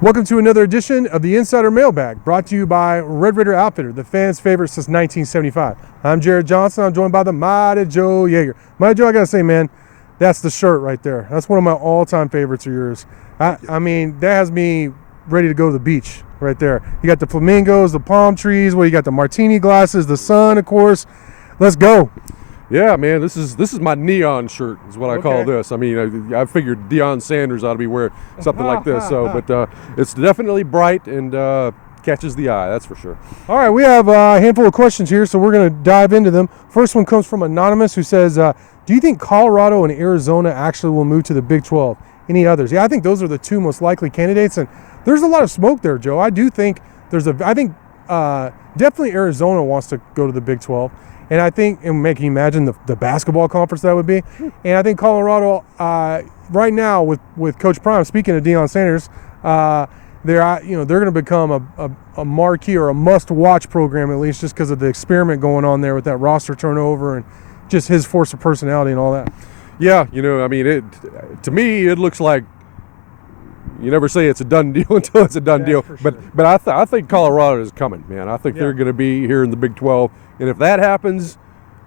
Welcome to another edition of the Insider Mailbag, brought to you by Red Raider Outfitter, the fans' favorite since 1975. I'm Jared Johnson. I'm joined by the Mighty Joe Yeager. Mighty Joe, I gotta say, man, that's the shirt right there. That's one of my all-time favorites of yours. I mean, that has me ready to go to the beach right there. You got the flamingos, the palm trees, you got the martini glasses, the sun, of course. Let's go. Yeah, man, this is my neon shirt is what I call this. I mean, I figured Deion Sanders ought to be wearing something like this. But it's definitely bright and catches the eye, that's for sure. All right, we have a handful of questions here, so we're going to dive into them. First one comes from Anonymous, who says, do you think Colorado and Arizona actually will move to the Big 12? Any others? Yeah, I think those are the two most likely candidates, and there's a lot of smoke there, Joe. I do think definitely Arizona wants to go to the Big 12. And I think, and can you imagine the basketball conference that would be? And I think Colorado, right now with Coach Prime, speaking of Deion Sanders, they're going to become a marquee or a must-watch program, at least just because of the experiment going on there with that roster turnover and just his force of personality and all that. Yeah, I mean, to me, it looks like you never say it's a done deal until it's a done deal. Sure. But I think Colorado is coming, man. I think they're going to be here in the Big 12. And if that happens,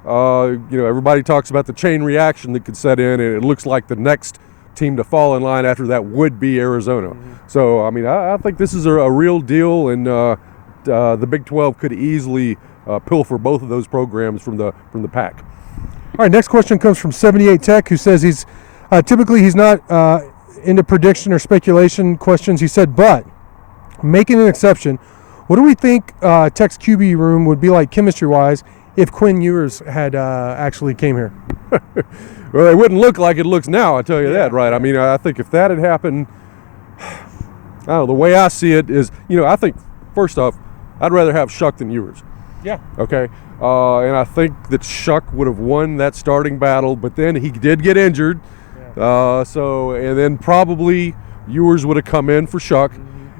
everybody talks about the chain reaction that could set in, and it looks like the next team to fall in line after that would be Arizona. Mm-hmm. So, I mean, I think this is a real deal, and the Big 12 could easily pilfer both of those programs from the pack. All right, next question comes from 78 Tech, who says he's not into prediction or speculation questions. He said, but making an exception, what do we think Tech's QB room would be like chemistry-wise if Quinn Ewers had actually came here? Well, it wouldn't look like it looks now, I tell you that, right? I mean, I think if that had happened, I don't know, the way I see it is, I think, first off, I'd rather have Shuck than Ewers. Yeah. Okay? And I think that Shuck would have won that starting battle, but then he did get injured. Yeah. And then probably Ewers would have come in for Shuck.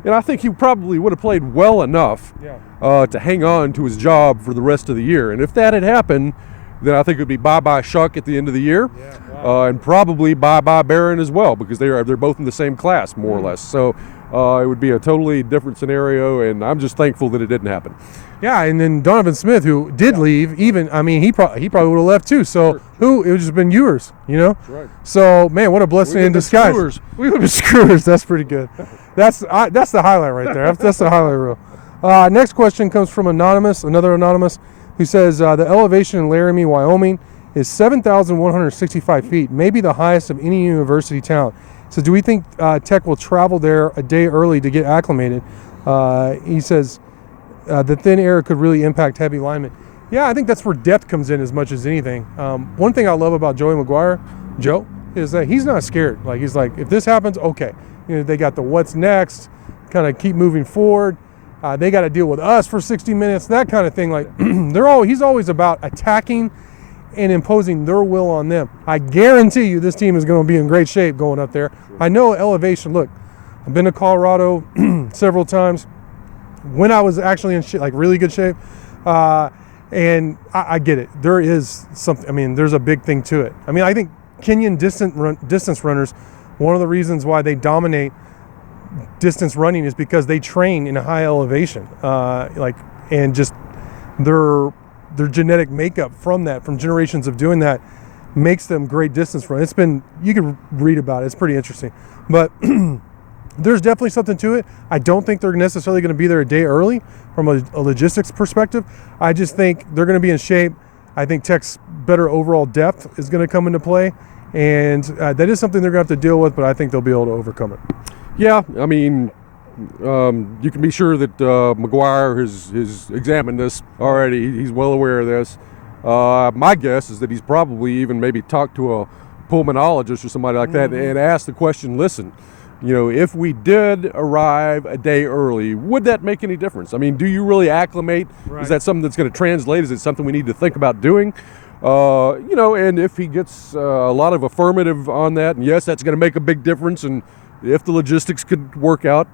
And I think he probably would have played well enough to hang on to his job for the rest of the year. And if that had happened, then I think it would be bye-bye Shuck at the end of the year, and probably bye-bye Barron as well, because they're both in the same class, more or less. So it would be a totally different scenario, and I'm just thankful that it didn't happen. Yeah, and then Donovan Smith, who did leave, he probably would have left too. So it would have just been Ewers, That's right. So, man, what a blessing in disguise. We would have been screwers. That's pretty good. That's the highlight right there. That's the highlight reel. Next question comes from another anonymous, who says the elevation in Laramie, Wyoming is 7,165 feet, maybe the highest of any university town. So do we think Tech will travel there a day early to get acclimated? He says the thin air could really impact heavy linemen. Yeah, I think that's where depth comes in as much as anything. One thing I love about Joey McGuire, Joe, is that he's not scared. Like, he's like, if this happens, okay. They got the what's next, kind of keep moving forward. They got to deal with us for 60 minutes, that kind of thing. Like, he's always about attacking and imposing their will on them. I guarantee you this team is going to be in great shape going up there. I know elevation. Look, I've been to Colorado several times when I was actually in really good shape. And I get it. There is something, there's a big thing to it. I think Kenyan distance runners, one of the reasons why they dominate distance running is because they train in a high elevation, and just their genetic makeup from generations of doing that makes them great distance runners. You can read about it. It's pretty interesting, but there's definitely something to it. I don't think they're necessarily going to be there a day early from a logistics perspective. I just think they're going to be in shape. I think Tech's better overall depth is going to come into play. And that is something they're going to have to deal with, but I think they'll be able to overcome it. Yeah, you can be sure that McGuire has examined this already. He's well aware of this. My guess is that he's probably even maybe talked to a pulmonologist or somebody like that and asked the question, listen, if we did arrive a day early, would that make any difference? Do you really acclimate? Right. Is that something that's going to translate? Is it something we need to think about doing? And if he gets a lot of affirmative on that, and yes, that's going to make a big difference, and if the logistics could work out,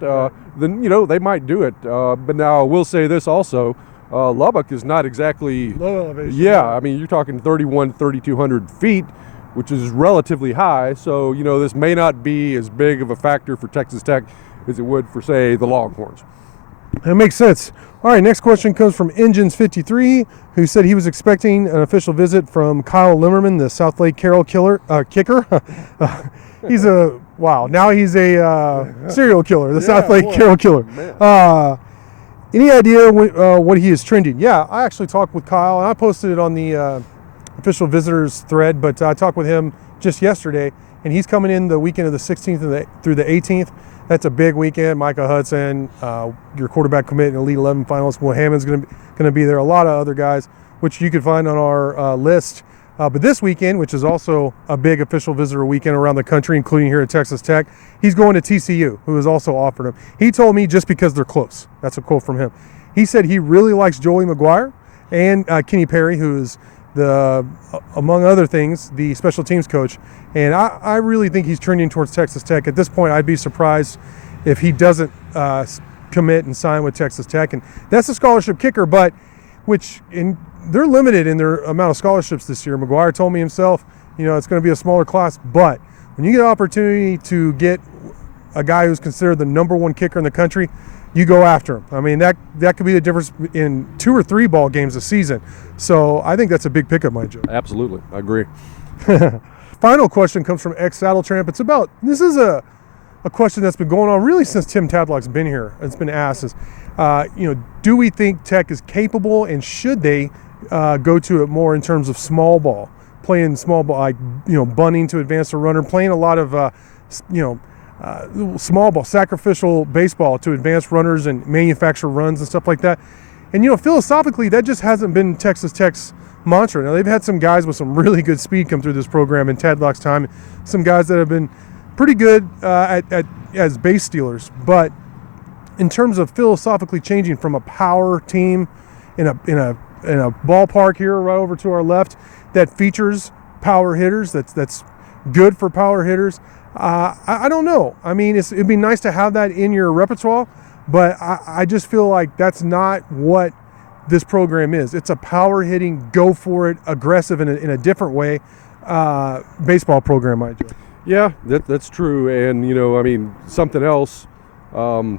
then, they might do it. But now I will say this also, Lubbock is not exactly low elevation. Yeah, you're talking 3,200 feet, which is relatively high. So, this may not be as big of a factor for Texas Tech as it would for, say, the Longhorns. That makes sense. All right, next question comes from Engines53, who said he was expecting an official visit from Kyle Limmerman, the South Lake Carroll kicker. He's a serial killer, the South Lake Carroll killer. Any idea what he is trending? Yeah, I actually talked with Kyle, and I posted it on the official visitors thread, but I talked with him just yesterday, and he's coming in the weekend of the 16th through the 18th. That's a big weekend. Micah Hudson, your quarterback commit and Elite 11 finalist. Will Hammond's going to be there. A lot of other guys, which you can find on our list. But this weekend, which is also a big official visitor weekend around the country, including here at Texas Tech, he's going to TCU, who has also offered him. He told me just because they're close. That's a quote from him. He said he really likes Joey McGuire and Kenny Perry, who is among other things, the special teams coach. And I really think he's trending towards Texas Tech. At this point, I'd be surprised if he doesn't commit and sign with Texas Tech. And that's a scholarship kicker, but they're limited in their amount of scholarships this year. McGuire told me himself, it's going to be a smaller class. But when you get an opportunity to get a guy who's considered the #1 kicker in the country, you go after him. I mean, that could be the difference in 2 or 3 ball games a season. So I think that's a big pickup, Mike Joe. Absolutely, I agree. Final question comes from Saddle Tramp. This is a question that's been going on really since Tim Tadlock's been here. It's been asked is, do we think Tech is capable, and should they go to it more in terms of small ball, playing small ball, like bunting to advance the runner, playing a lot of small ball, sacrificial baseball to advance runners and manufacture runs and stuff like that. And philosophically, that just hasn't been Texas Tech's mantra. Now, they've had some guys with some really good speed come through this program in Tadlock's time, some guys that have been pretty good as base stealers. But in terms of philosophically changing from a power team in a ballpark here right over to our left that features power hitters, that's good for power hitters, I don't know. I mean, it'd be nice to have that in your repertoire, but I just feel like that's not what this program is. It's a power hitting, go for it, aggressive in a different way baseball program, I do. Yeah, that's true. And, something else, I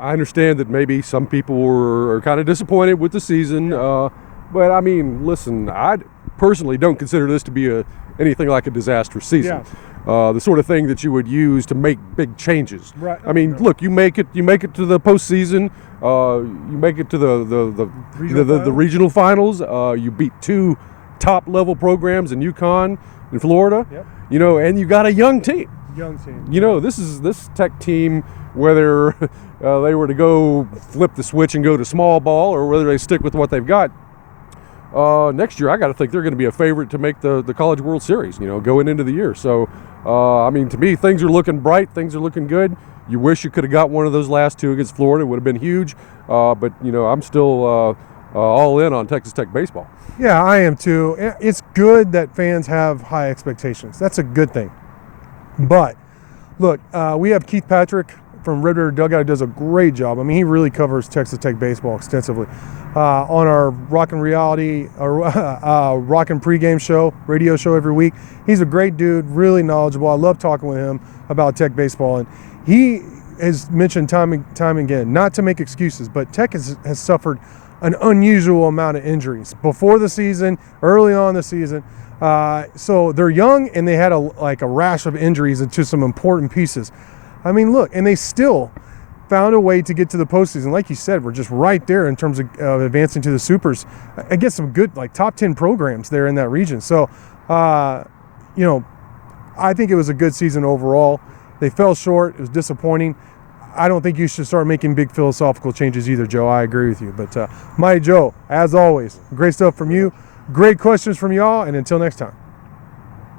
understand that maybe some people are kind of disappointed with the season. But, listen, I personally don't consider this to be anything like a disastrous season. The sort of thing that you would use to make big changes. Right. Look, you make it to the postseason. You make it to the regional finals. You beat 2 top level programs in UConn and Florida. Yep. And you got a young team. This Tech team, whether they were to go flip the switch and go to small ball, or whether they stick with what they've got. Next year, I got to think they're going to be a favorite to make the College World Series, going into the year. So, to me, things are looking bright. Things are looking good. You wish you could have got one of those last 2 against Florida. It would have been huge. But, I'm still all in on Texas Tech baseball. Yeah, I am too. It's good that fans have high expectations. That's a good thing. But, look, we have Keith Patrick from Red River Dugout, who does a great job. He really covers Texas Tech baseball extensively. On our Rockin' Reality, Rockin' pregame show, radio show every week. He's a great dude, really knowledgeable. I love talking with him about Tech baseball. And he has mentioned time and time again, not to make excuses, but Tech has suffered an unusual amount of injuries before the season, early on in the season. So they're young, and they had a rash of injuries into some important pieces. Look, and they still found a way to get to the postseason. Like you said, we're just right there in terms of advancing to the supers against some good, top 10 programs there in that region. So, I think it was a good season overall. They fell short. It was disappointing. I don't think you should start making big philosophical changes either, Joe. I agree with you. But, Joe, as always, great stuff from you. Great questions from y'all. And until next time.